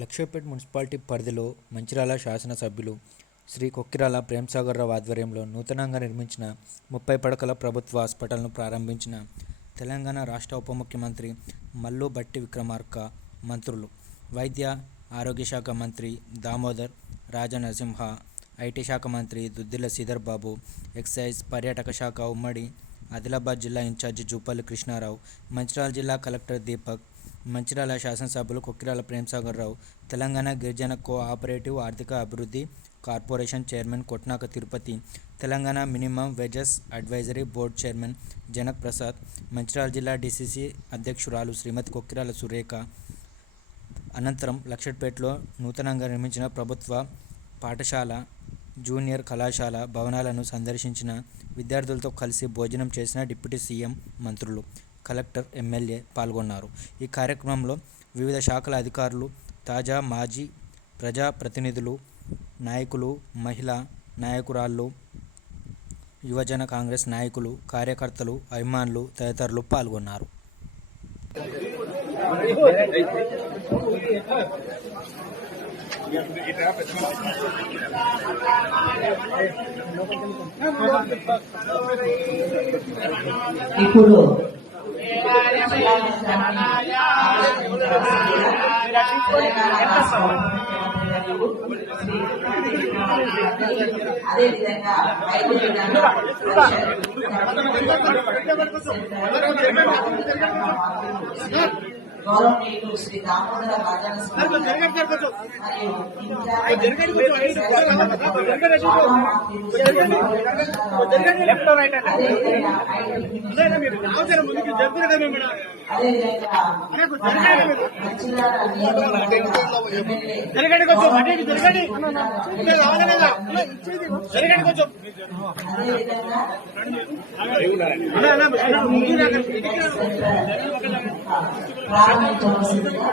Lakshapeta municipality పరిధిలో మంచిర్యాల శాసనసభ్యులు శ్రీ కొక్కిరాల ప్రేమ్సాగర్రావు ఆధ్వర్యంలో నూతనంగా నిర్మించిన 30 పడకల ప్రభుత్వ హాస్పిటల్ను ప్రారంభించిన తెలంగాణ రాష్ట్ర ఉప ముఖ్యమంత్రి మల్లు భట్టి విక్రమార్క, మంత్రులు వైద్య ఆరోగ్య శాఖ మంత్రి దామోదర్ రాజనరసింహ, ఐటీ శాఖ మంత్రి దుద్దిళ్ల శ్రీధర్ బాబు, ఎక్సైజ్ పర్యాటక శాఖ ఉమ్మడి ఆదిలాబాద్ జిల్లా ఇన్ఛార్జి జూపల్లి కృష్ణారావు, మంచిర్యాల జిల్లా కలెక్టర్ దీపక్, మంచిర్యాల శాసనసభ్యులు కొక్కిరాల ప్రేమ్సాగర్రావు, తెలంగాణ గిరిజన కోఆపరేటివ్ ఆర్థిక అభివృద్ధి corporation chairman Kotnaka Tirupati, Telangana minimum wages advisory board chairman Janak Prasad, Mancherial జిల్లా డీసీసీ అధ్యక్షురాలు శ్రీమతి కొక్కిరాల సురేఖ అనంతరం లక్షపేటలో నూతనంగా నిర్మించిన ప్రభుత్వ పాఠశాల, జూనియర్ కళాశాల భవనాలను సందర్శించిన విద్యార్థులతో కలిసి భోజనం చేసిన డిప్యూటీ సీఎం, మంత్రులు, కలెక్టర్, ఎమ్మెల్యే పాల్గొన్నారు. ఈ కార్యక్రమంలో వివిధ శాఖల అధికారులు, తాజా మాజీ ప్రజాప్రతినిధులు, నాయకులు, మహిళా నాయకురాళ్లు, యువజన కాంగ్రెస్ నాయకులు, కార్యకర్తలు, అభిమానులు తదితరులు పాల్గొన్నారు. ఇప్పుడు అదేవిధంగా గౌరవనీయులు శ్రీ దామోదర రాజనరసింహ ప్రారంభించవలసిందిగా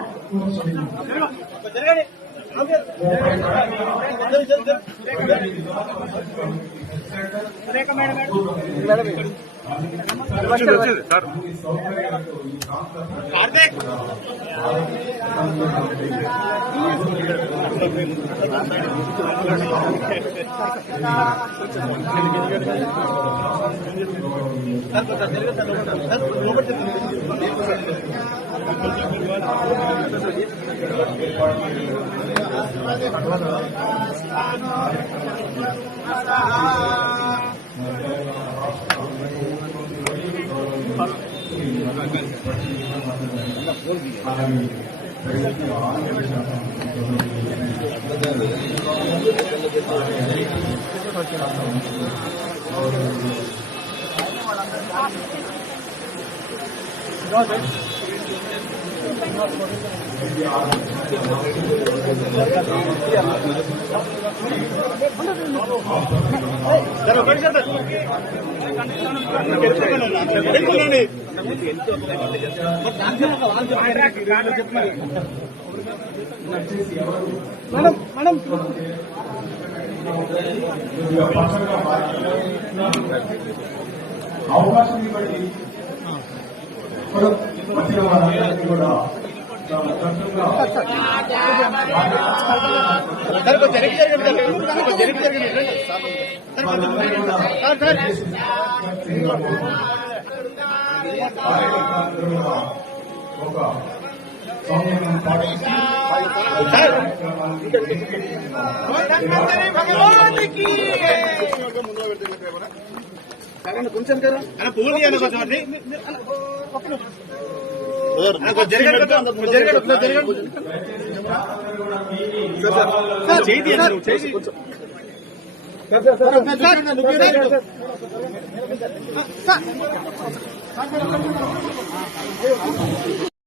అవకాశం ఇవ్వండి. వచ్చిన వారందరికీ కూడా ఒక సమయం పాటించి కొంచెం